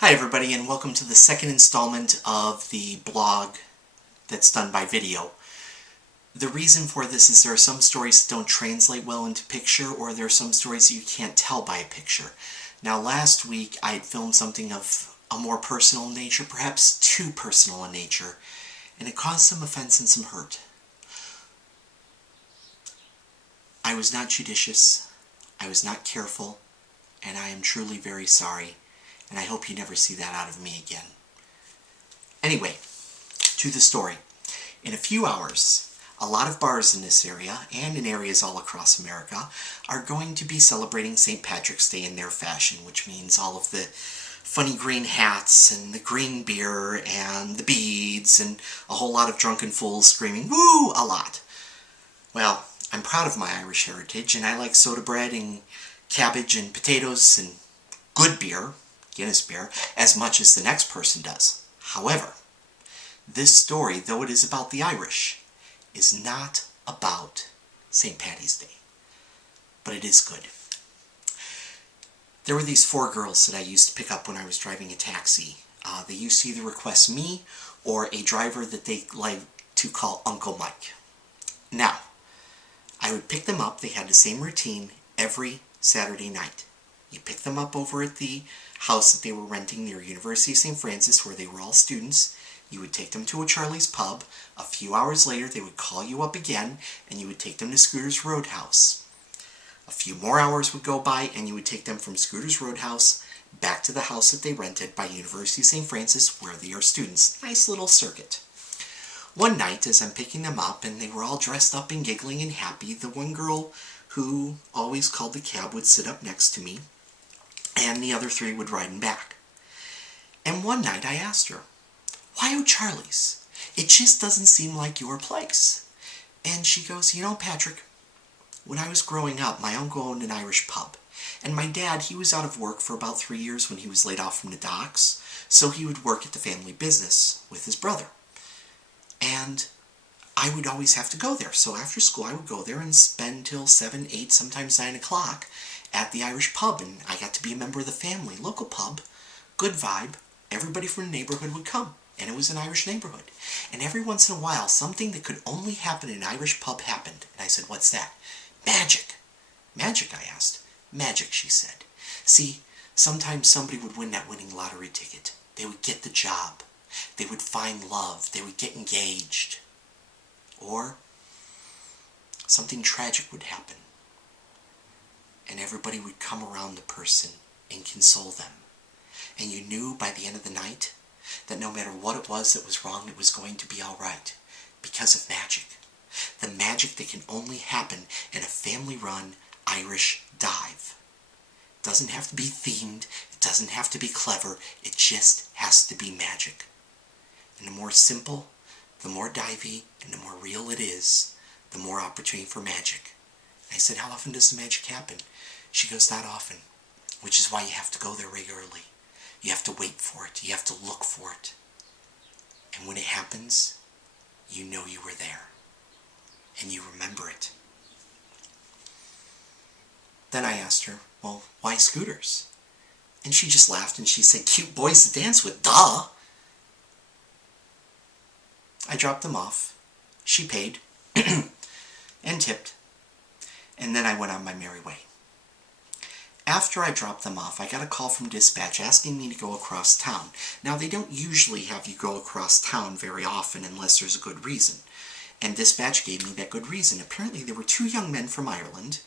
Hi everybody, and welcome to the second installment of the blog that's done by video. The reason for this is there are some stories that don't translate well into picture, or there are some stories that you can't tell by a picture. Now last week I had filmed something of a more personal nature, perhaps too personal in nature, and it caused some offense and some hurt. I was not judicious, I was not careful, and I am truly very sorry. And I hope you never see that out of me again. Anyway, to the story. In a few hours, a lot of bars in this area, and in areas all across America, are going to be celebrating St. Patrick's Day in their fashion, which means all of the funny green hats, and the green beer, and the beads, and a whole lot of drunken fools screaming, "Woo!" a lot. Well, I'm proud of my Irish heritage, and I like soda bread, and cabbage, and potatoes, and good beer, Guinness beer, as much as the next person does. However, this story, though it is about the Irish, is not about St. Paddy's Day. But it is good. There were these four girls that I used to pick up when I was driving a taxi. They used to either request me or a driver that they like to call Uncle Mike. Now, I would pick them up. They had the same routine every Saturday night. You pick them up over at the house that they were renting near University of St. Francis, where they were all students. You would take them to a Charlie's Pub. A few hours later, they would call you up again, and you would take them to Scooter's Roadhouse. A few more hours would go by, and you would take them from Scooter's Roadhouse back to the house that they rented by University of St. Francis, where they are students. Nice little circuit. One night, as I'm picking them up, and they were all dressed up and giggling and happy, the one girl who always called the cab would sit up next to me, and the other three would ride him back. And one night I asked her, "Why O'Charlie's? It just doesn't seem like your place." And she goes, "You know, Patrick, when I was growing up, my uncle owned an Irish pub. And my dad, he was out of work for about 3 years when he was laid off from the docks, so he would work at the family business with his brother. And I would always have to go there. So after school, I would go there and spend till 7, 8, sometimes 9 o'clock at the Irish pub, and I got to be a member of the family. Local pub, good vibe, everybody from the neighborhood would come, and it was an Irish neighborhood. And every once in a while, something that could only happen in an Irish pub happened. And I said, "What's that?" "Magic." "Magic?" I asked. "Magic," she said. "See, sometimes somebody would win that winning lottery ticket. They would get the job. They would find love. They would get engaged. Or something tragic would happen. And everybody would come around the person and console them. And you knew by the end of the night that no matter what it was that was wrong, it was going to be all right. Because of magic. The magic that can only happen in a family-run Irish dive. It doesn't have to be themed. It doesn't have to be clever. It just has to be magic. And the more simple, the more divey, and the more real it is, the more opportunity for magic." I said, "How often does the magic happen?" She goes, "Not often, which is why you have to go there regularly. You have to wait for it. You have to look for it. And when it happens, you know you were there. And you remember it." Then I asked her, "Well, why Scooters?" And she just laughed and she said, "Cute boys to dance with, duh!" I dropped them off. She paid and tipped. And then I went on my merry way. After I dropped them off, I got a call from dispatch asking me to go across town. Now, they don't usually have you go across town very often unless there's a good reason. And dispatch gave me that good reason. Apparently, there were 2 young men from Ireland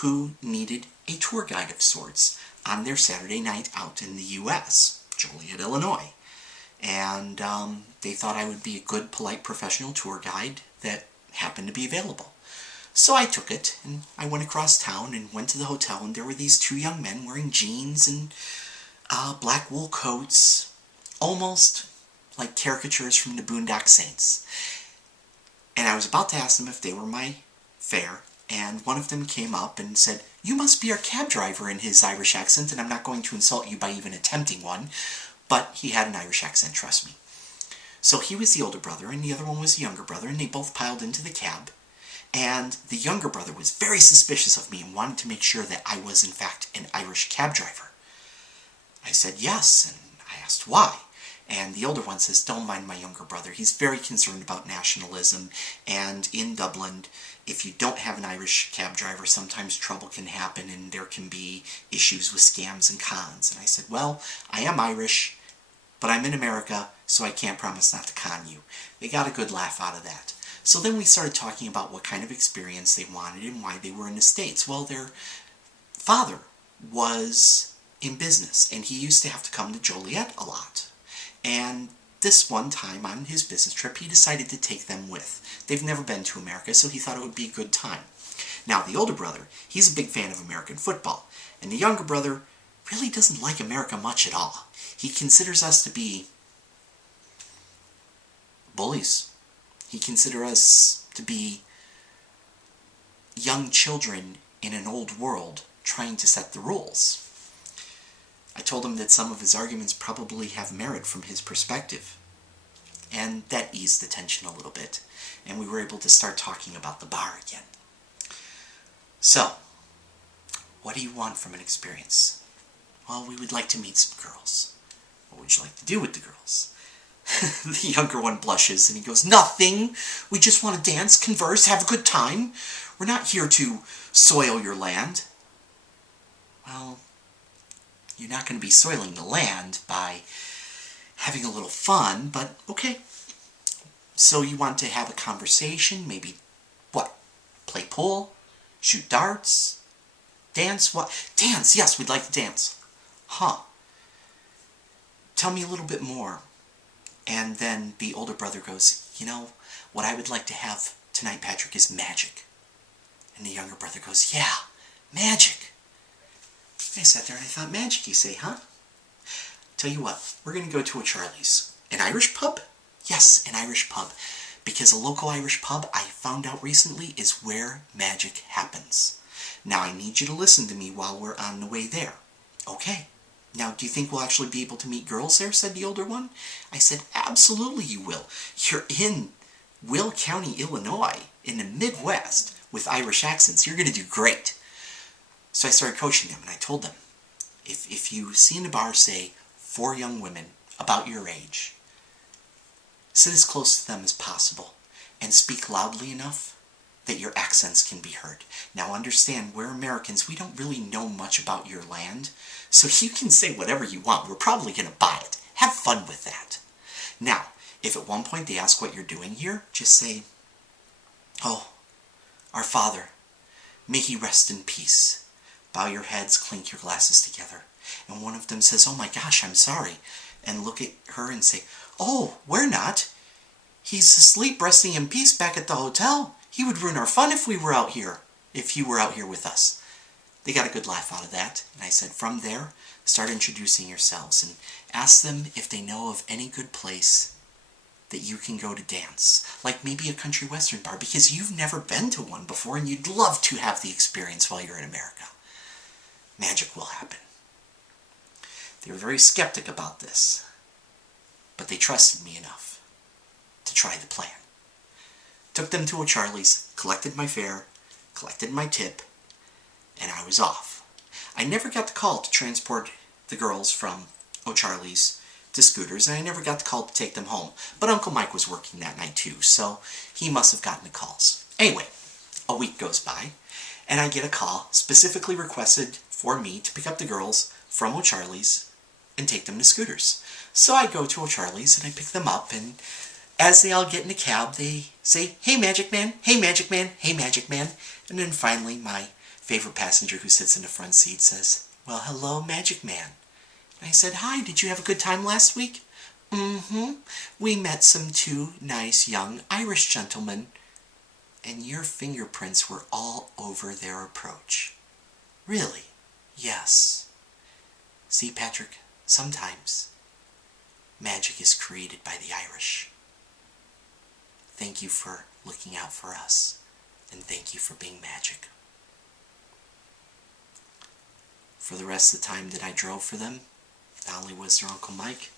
who needed a tour guide of sorts on their Saturday night out in the U.S., Joliet, Illinois. And they thought I would be a good, polite, professional tour guide that happened to be available. So I took it, and I went across town and went to the hotel, and there were these 2 young men wearing jeans and black wool coats, almost like caricatures from the Boondock Saints. And I was about to ask them if they were my fare, and one of them came up and said, "You must be our cab driver," in his Irish accent, and I'm not going to insult you by even attempting one, but he had an Irish accent, trust me. So he was the older brother, and the other one was the younger brother, and they both piled into the cab. And the younger brother was very suspicious of me and wanted to make sure that I was, in fact, an Irish cab driver. I said yes, and asked why. And the older one says, don't mind my younger brother. He's very concerned about nationalism. And in Dublin, if you don't have an Irish cab driver, sometimes trouble can happen and there can be issues with scams and cons. And I said, well, I am Irish, but I'm in America, so I can't promise not to con you. They got a good laugh out of that. So then we started talking about what kind of experience they wanted and why they were in the States. Well, their father was in business, and he used to have to come to Joliet a lot. And this one time on his business trip, he decided to take them with. They've never been to America, so he thought it would be a good time. Now, the older brother, he's a big fan of American football, and the younger brother really doesn't like America much at all. He considers us to be bullies. He considers us to be young children in an old world trying to set the rules. I told him that some of his arguments probably have merit from his perspective, and that eased the tension a little bit, and we were able to start talking about the bar again. So, what do you want from an experience? Well, we would like to meet some girls. What would you like to do with the girls? The younger one blushes and he goes, nothing. We just want to dance, converse, have a good time. We're not here to soil your land. Well, you're not going to be soiling the land by having a little fun, but okay. So you want to have a conversation, maybe, what? Play pool? Shoot darts? Dance? What? Dance! Yes, we'd like to dance. Huh. Tell me a little bit more. And then the older brother goes, you know, what I would like to have tonight, Patrick, is magic. And the younger brother goes, yeah, magic. I sat there and I thought, magic, you say, huh? Tell you what, we're going to go to a Charlie's. An Irish pub? Yes, an Irish pub. Because a local Irish pub, I found out recently, is where magic happens. Now, I need you to listen to me while we're on the way there. Okay. Now, do you think we'll actually be able to meet girls there, said the older one. I said, absolutely you will. You're in Will County, Illinois, in the Midwest, with Irish accents. You're going to do great. So I started coaching them, and I told them, if you see in the bar, say, 4 young women about your age, sit as close to them as possible, and speak loudly enough that your accents can be heard. Now understand, we're Americans, we don't really know much about your land, so you can say whatever you want. We're probably going to buy it. Have fun with that. Now, if at one point they ask what you're doing here, just say, oh, our Father, may he rest in peace. Bow your heads, clink your glasses together. And one of them says, oh my gosh, I'm sorry. And look at her and say, oh, we're not. He's asleep resting in peace back at the hotel. He would ruin our fun if you were out here with us. They got a good laugh out of that. And I said, from there, start introducing yourselves and ask them if they know of any good place that you can go to dance. Like maybe a country western bar, because you've never been to one before and you'd love to have the experience while you're in America. Magic will happen. They were very skeptic about this, but they trusted me enough to try the plan. Took them to O'Charlie's, collected my fare, collected my tip, and I was off. I never got the call to transport the girls from O'Charlie's to Scooters, and I never got the call to take them home. But Uncle Mike was working that night too, so he must have gotten the calls. Anyway, a week goes by, and I get a call specifically requested for me to pick up the girls from O'Charlie's and take them to Scooters. So I go to O'Charlie's and I pick them up, and as they all get in a cab, they say, hey Magic Man, hey Magic Man, hey Magic Man. And then finally my favorite passenger who sits in the front seat says, well, hello Magic Man. And I said, hi, did you have a good time last week? Mm-hmm. We met some 2 nice young Irish gentlemen, and your fingerprints were all over their approach. Really? Yes. See, Patrick, sometimes magic is created by the Irish. Thank you for looking out for us, and thank you for being magic. For the rest of the time that I drove for them, not only was their Uncle Mike,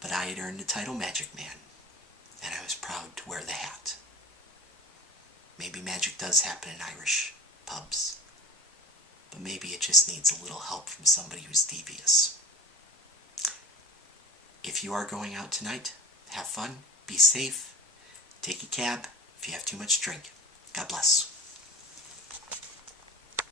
but I had earned the title Magic Man, and I was proud to wear the hat. Maybe magic does happen in Irish pubs, but maybe it just needs a little help from somebody who's devious. if you are going out tonight, have fun, be safe, take a cab if you have too much to drink. God bless.